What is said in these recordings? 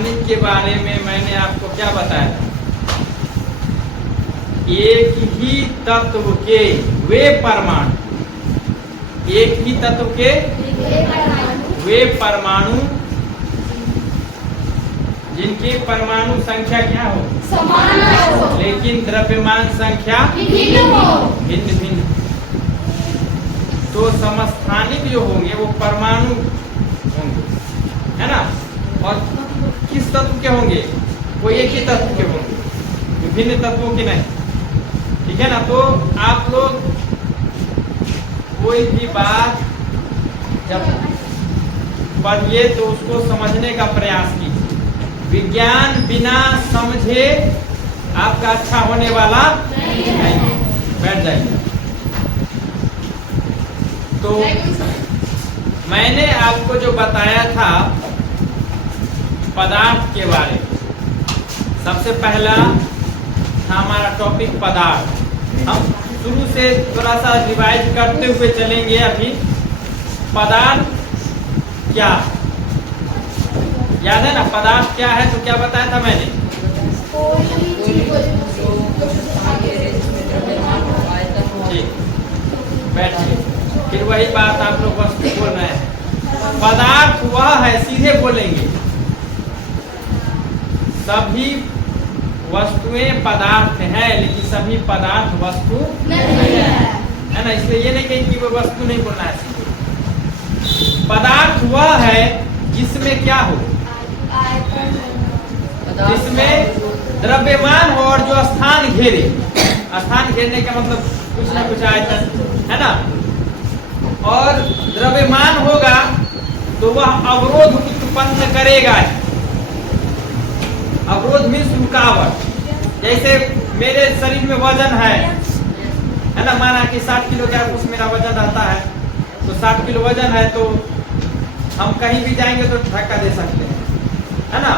रासायनिक के बारे में मैंने आपको क्या बताया था? एक ही तत्व के वे परमाणु, एक ही तत्व के वे परमाणु जिनकी परमाणु संख्या क्या हो? समान हो, लेकिन द्रव्यमान संख्या भिन्न हो। भिन्न भिन्न। तो समस्थानिक जो होंगे वो परमाणु होंगे, है ना? और किस तत्व के होंगे? वो एक ही तत्व के होंगे, विभिन्न तत्वों के नहीं। ठीक है ना? तो आप लोग कोई भी बात जब पढ़िए तो उसको समझने का प्रयास कीजिए। विज्ञान बिना समझे आपका अच्छा होने वाला नहीं। बैठ जाइए। तो मैंने आपको जो बताया था पदार्थ के बारे में, सबसे पहला था हमारा टॉपिक पदार्थ। हम शुरू से थोड़ा सा रिवाइज करते हुए चलेंगे। अभी पदार्थ क्या, याद है ना? पदार्थ क्या है? तो क्या बताया था मैंने? बैठिए, फिर वही बात आप लोग वस्तु बोल रहे हैं। पदार्थ वह है, सीधे बोलेंगे, सभी वस्तुएं पदार्थ है, लेकिन सभी पदार्थ वस्तु नहीं है ना? इसलिए ये नहीं कहें कि वो वस्तु नहीं बोलना है। पदार्थ वह है जिसमें क्या हो? जिसमें द्रव्यमान हो और जो स्थान घेरे। स्थान घेरने का मतलब कुछ ना कुछ आयतन, है ना? और द्रव्यमान होगा तो वह अवरोध उत्पन्न करेगा। अवरोध मीन्स रुकावट। जैसे मेरे शरीर में वजन है ना? माना कि 60 किलो का कुछ मेरा वजन रहता है, तो 60 किलो वजन है तो हम कहीं भी जाएंगे तो धक्का दे सकते हैं, है ना?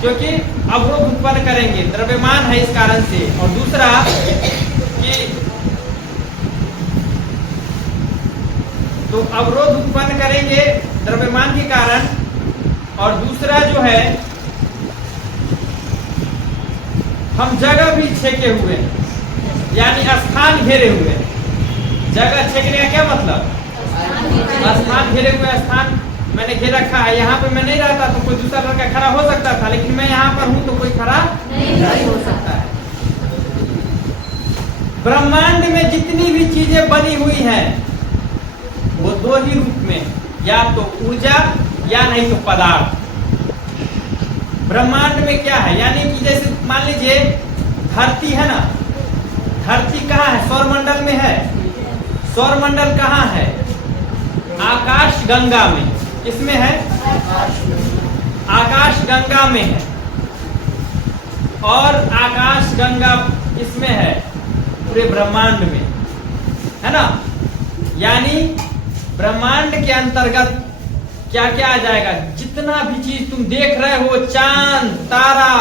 क्योंकि अवरोध उत्पन्न करेंगे, द्रव्यमान है इस कारण से। और दूसरा कि तो अवरोध उत्पन्न करेंगे द्रव्यमान के कारण। और दूसरा जो है, हम जगह भी छेके हुए हैं, यानी स्थान घेरे हुए हैं। जगह छेकने का क्या मतलब? स्थान घेरे हुए। स्थान मैंने घेर रखा है, यहाँ पे मैं नहीं रहता तो कोई दूसरा लड़का खड़ा हो सकता था, लेकिन मैं यहाँ पर हूँ तो कोई खड़ा नहीं हो सकता है। ब्रह्मांड में जितनी भी चीजें बनी हुई हैं वो दो ही रूप में, या तो ऊर्जा या नहीं तो पदार्थ। ब्रह्मांड में क्या है? यानी कि जैसे मान लीजिए धरती है ना? धरती कहाँ है? सौरमंडल में है। सौरमंडल कहाँ है? आकाश गंगा में। किसमें है? आकाश गंगा में है। और आकाश गंगा इसमें है, पूरे ब्रह्मांड में, है ना? यानी ब्रह्मांड के अंतर्गत क्या क्या आ जाएगा? जितना भी चीज तुम देख रहे हो, चांद, तारा,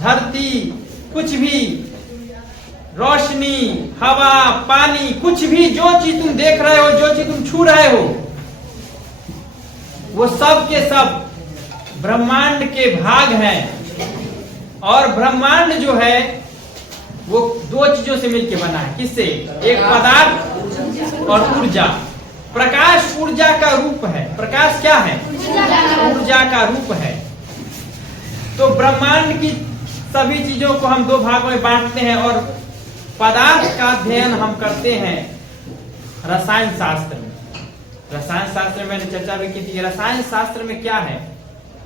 धरती, कुछ भी, रोशनी, हवा, पानी, कुछ भी, जो चीज तुम देख रहे हो, जो चीज तुम छू रहे हो, वो सब के सब ब्रह्मांड के भाग हैं। और ब्रह्मांड जो है वो दो चीजों से मिलकर बना है। किससे? एक पदार्थ और ऊर्जा। प्रकाश ऊर्जा का रूप है। प्रकाश क्या है? ऊर्जा का रूप है। तो ब्रह्मांड की सभी चीजों को हम दो भागों में बांटते हैं। और पदार्थ का अध्ययन हम करते हैं रसायन शास्त्र में। रसायन शास्त्र में मैंने चर्चा भी की थी। रसायन शास्त्र में क्या है?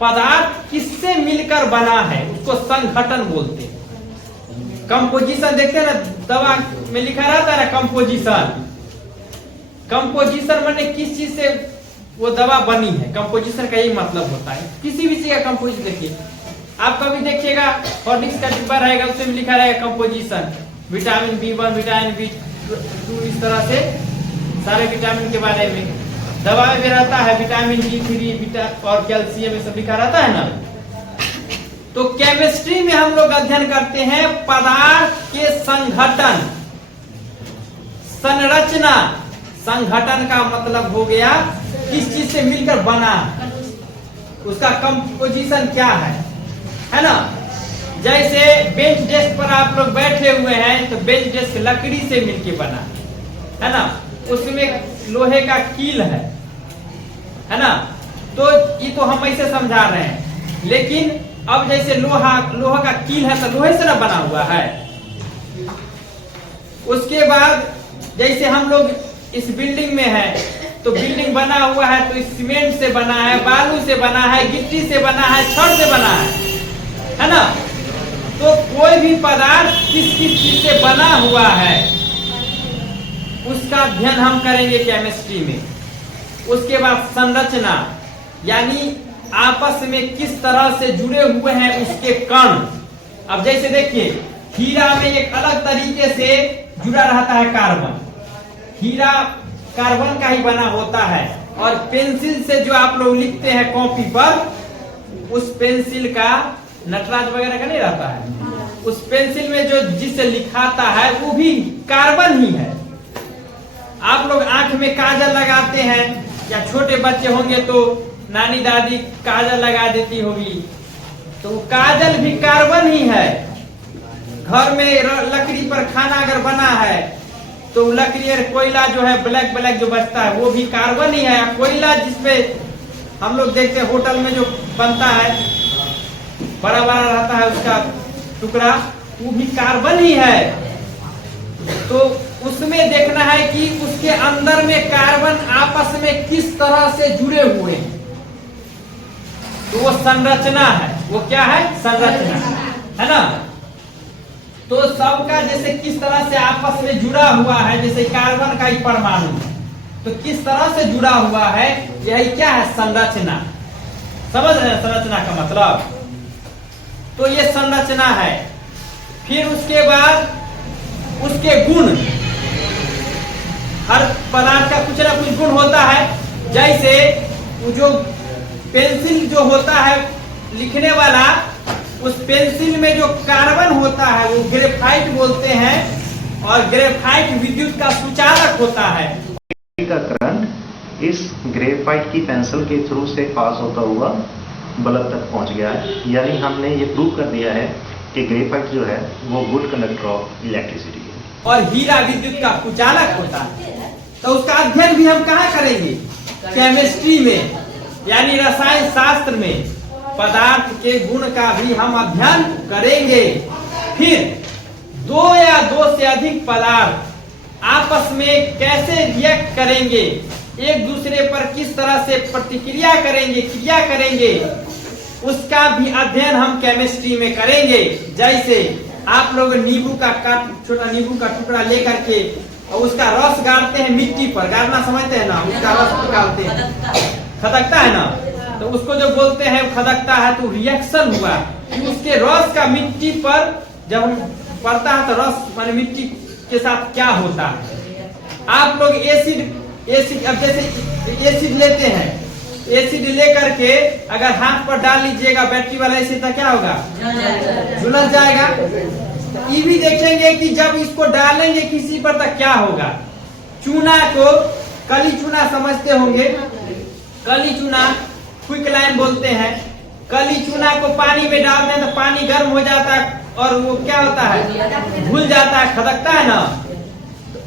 पदार्थ किससे मिलकर बना है उसको संघटन बोलते हैं। कंपोजिशन देखते हैं ना, दवा में लिखा रहता है ना कंपोजिशन। कंपोजिशन माने किस चीज से वो दवा बनी है। कंपोजिशन का यही मतलब होता है। किसी भी चीज का कंपोजिशन देखिए, आप कभी देखिएगा हॉर्लिक्स का डिब्बा रहेगा, उसमें लिखा रहेगा composition, vitamin B1, vitamin B2, इस तरह से सारे विटामिन के बारे में। दवा में भी रहता है विटामिन D3 और कैल्शियम, ये सब लिखा रहता है ना। तो केमिस्ट्री में हम लोग अध्ययन करते हैं पदार्थ के संघटन, संरचना। संघटन का मतलब हो गया किस चीज से मिलकर बना। उसका कंपोजिशन क्या है ना। जैसे बेंच डेस्क पर आप लोग बैठे हुए हैं तो बेंच डेस्क लकड़ी से मिलके बना है ना, उसमें लोहे का कील है ना। तो ये तो हम ऐसे समझा रहे हैं, लेकिन अब जैसे लोहा का कील है तो लोहे से ना बना हुआ है। उसके बाद जैसे हम लोग इस बिल्डिंग में है तो बिल्डिंग बना हुआ है तो सीमेंट से बना है, बालू से बना है, गिट्टी से बना है, छड़ से बना है ना। तो कोई भी पदार्थ किस किस चीज से बना हुआ है उसका अध्ययन हम करेंगे केमिस्ट्री में। उसके बाद संरचना, यानी आपस में किस तरह से जुड़े हुए हैं उसके कण। अब जैसे देखिए हीरा में एक अलग तरीके से जुड़ा रहता है कार्बन, हीरा कार्बन का ही बना होता है। और पेंसिल से जो आप लोग लिखते हैं कॉपी पर, उस पेंसिल का नटराज वगैरह का नहीं रहता है, उस पेंसिल में जो जिससे लिखाता है वो भी कार्बन ही है। आप लोग आंख में काजल लगाते हैं या छोटे बच्चे होंगे तो नानी दादी काजल लगा देती होगी, तो वो काजल भी कार्बन ही है। घर में लकड़ी पर खाना अगर बना है तो लकड़ी और कोयला जो है ब्लैक ब्लैक जो बचता है वो भी कार्बन ही है। कोयला जिसपे हम लोग देखते हैं होटल में जो बनता है बड़ा बड़ा रहता है उसका टुकड़ा, वो भी कार्बन ही है। तो उसमें देखना है कि उसके अंदर में कार्बन आपस में किस तरह से जुड़े हुए हैं, तो वो संरचना है। वो क्या है? संरचना है ना। तो सबका जैसे किस तरह से आपस में जुड़ा हुआ है, जैसे कार्बन का ही परमाणु तो किस तरह से जुड़ा हुआ है, यही क्या है? संरचना। समझ रहे हैं संरचना का मतलब? तो ये संरचना है। फिर उसके बाद उसके गुण, हर पदार्थ का कुछ ना कुछ गुण होता है। जैसे वो जो पेंसिल जो होता है लिखने वाला, उस पेंसिल में जो कार्बन होता है वो ग्रेफाइट बोलते हैं, और ग्रेफाइट विद्युत का सुचालक होता है। का करंट इस ग्रेफाइट की पेंसिल के थ्रू से पास होता हुआ बल्ब तक पहुंच गया है। यानी हमने ये प्रूव कर दिया है कि ग्रेफाइट जो है वो गुड कंडक्टर ऑफ इलेक्ट्रिसिटी है। और हीरा विद्युत का कुचालक होता है। तो उसका अध्ययन भी हम कहाँ करेंगे? केमिस्ट्री में, यानी रसायन शास्त्र में पदार्थ के गुण का भी हम अध्ययन करेंगे। फिर दो या दो से अधिक पदार्थ आपस में कैसे रिएक्ट करेंगे, एक दूसरे पर किस तरह से प्रतिक्रिया करेंगे, क्रिया करेंगे, उसका भी अध्ययन हम केमिस्ट्री में करेंगे। जैसे आप लोग नींबू का छोटा नींबू का टुकड़ा लेकर के और उसका रस गाड़ते हैं मिट्टी पर, गाड़ना समझते हैं ना, उसका रस निकालते हैं, खदकता है ना, तो उसको जो बोलते हैं खदकता है, तो रिएक्शन हुआ कि उसके रस का मिट्टी पर जब पड़ता है तो रस माने मिट्टी के साथ क्या होता है। आप लोग एसिड अब जैसे एसिड लेते हैं, एसिड लेकर के अगर हाथ पर डाल लीजिएगा बैटरी वाला एसिड तो क्या होगा? झुलस जाएगा। ये भी देखेंगे कि जब इसको डालेंगे किसी पर तो क्या होगा। चूना को कली चूना समझते होंगे, कली चूना क्विक लाइम बोलते हैं। कली चूना को पानी में डालते हैं तो पानी गर्म हो जाता है और वो क्या होता है? घुल जाता है, खदकता है ना।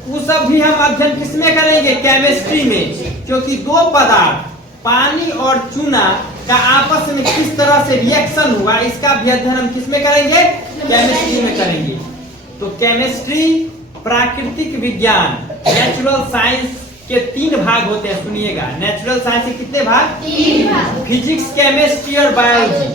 वो सब भी हम अध्ययन किसमें करेंगे? केमिस्ट्री में। क्योंकि दो पदार्थ पानी और चूना का आपस में किस तरह से रिएक्शन हुआ, इसका भी अध्ययन हम किसमें करेंगे? केमिस्ट्री में करेंगे। तो केमिस्ट्री प्राकृतिक विज्ञान, नेचुरल साइंस के 3 भाग होते हैं। सुनिएगा, नेचुरल साइंस के कितने भाग? 3 भाग। फिजिक्स, केमिस्ट्री और बायोलॉजी।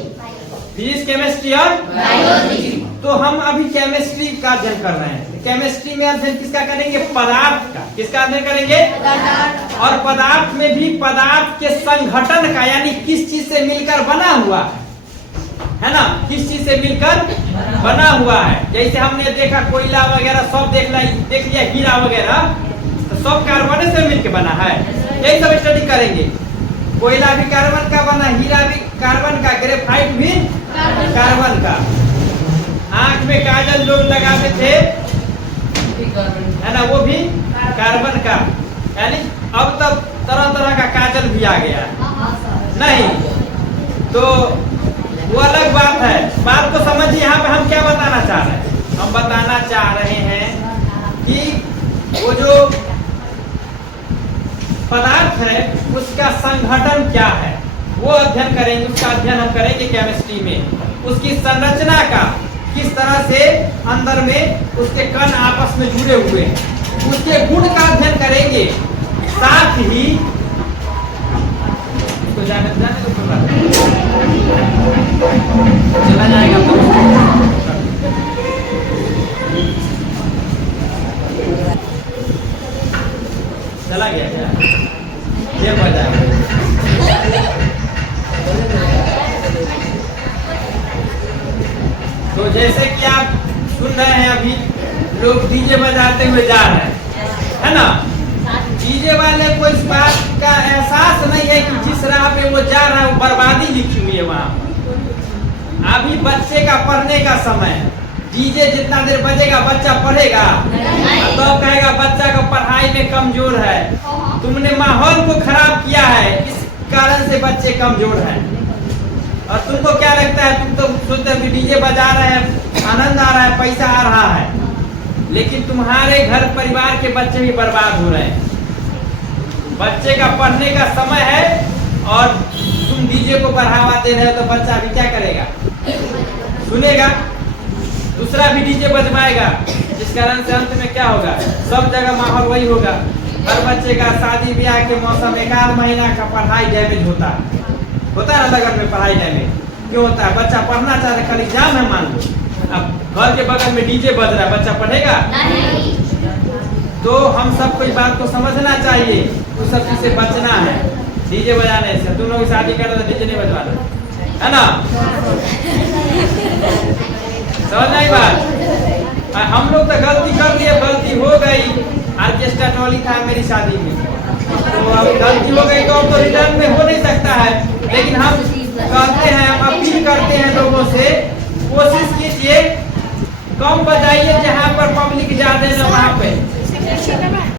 फिजिक्स, केमिस्ट्री और बायोलॉजी। तो हम अभी केमिस्ट्री का अध्ययन कर रहे हैं। केमिस्ट्री में अध्ययन किसका करेंगे? पदार्थ का। किसका अध्ययन करेंगे? पदार्थ। और पदार्थ में भी पदार्थ के संगठन का, यानी किस चीज से मिलकर बना हुआ है ना, किस चीज से मिलकर बना हुआ है। जैसे हमने देखा कोयला वगैरह सब देख लिया, हीरा वगैरह तो सब कार्बन से मिलकर बना है। यही सब स्टडी करेंगे। कोयला भी कार्बन का बना, हीरा भी कार्बन का, ग्रेफाइट भी कार्बन का। आंख में काजल लोग लगाते थे है ना, वो भी कार्बन का। यानी अब तक तरह तरह का काजल भी आ गया नहीं। तो वो अलग बात है। बात को समझिए, यहाँ पे हम क्या बताना चाह रहे हैं? हम बताना चाह रहे हैं कि वो जो पदार्थ है उसका संगठन क्या है, वो अध्ययन करेंगे। उसका अध्ययन हम करेंगे केमिस्ट्री में। उसकी संरचना का, किस तरह से अंदर में उसके कण आपस में जुड़े हुए हैं, उसके गुण का अध्ययन करेंगे। साथ ही उसको जाने तो चला जाएगा तो चला गया क्या? ये बजा तो जैसे कि आप सुन रहे हैं, अभी लोग डीजे बजाते हुए जा रहे हैं, है ना? डीजे वाले को इस बात का एहसास नहीं है कि जिस राह पे वो जा रहा है वो बर्बादी लिखी हुई है वहां। अभी बच्चे का पढ़ने का समय है। डीजे जितना देर बजेगा बच्चा पढ़ेगा, तो कहेगा बच्चा का पढ़ाई में कमजोर है। तुमने माहौल को खराब किया है, इस कारण से बच्चे कमजोर हैं। और तुमको क्या लगता है? तुम तो सोचते हो कि डीजे बजा रहे हैं, आनंद आ रहा है, पैसा आ रहा है, लेकिन तुम्हारे घर परिवार के बच्चे भी बर्बाद हो रहे हैं। बच्चे का पढ़ने का समय है और तुम डीजे को बढ़ावा दे रहे हो, तो बच्चा भी क्या करेगा? सुनेगा, दूसरा भी डीजे बजवाएगा, जिस कारण से अंत में क्या होगा? सब जगह माहौल वही होगा। हर बच्चे का शादी ब्याह के मौसम 1 महीना का पढ़ाई डैमेज होता है ना लगन में पढ़ाई डैमेज क्यों होता है? बच्चा पढ़ना चाह रहा है, कल एग्जाम है मान लो, अब घर के बगल में डीजे बज रहा है, बच्चा पढ़ेगा? तो हम सबको इस बात को समझना चाहिए, उस सब चीज से बचना है। डीजे बजाने से तुम लोग शादी कर रहे तो डीजे नहीं बजवाना, है ना? समझ नहीं बात? हम लोग तो गलती कर लिए, गलती हो गई। ऑर्केस्ट्रा टोली था मेरी शादी में, तो अब गलती हो गई तो रिटर्न में हो नहीं सकता है। लेकिन हम कहते हैं, हम अपील करते हैं लोगों से, कोशिश कीजिए कम बजाइए, जहाँ पर पब्लिक ज्यादा है वहाँ पे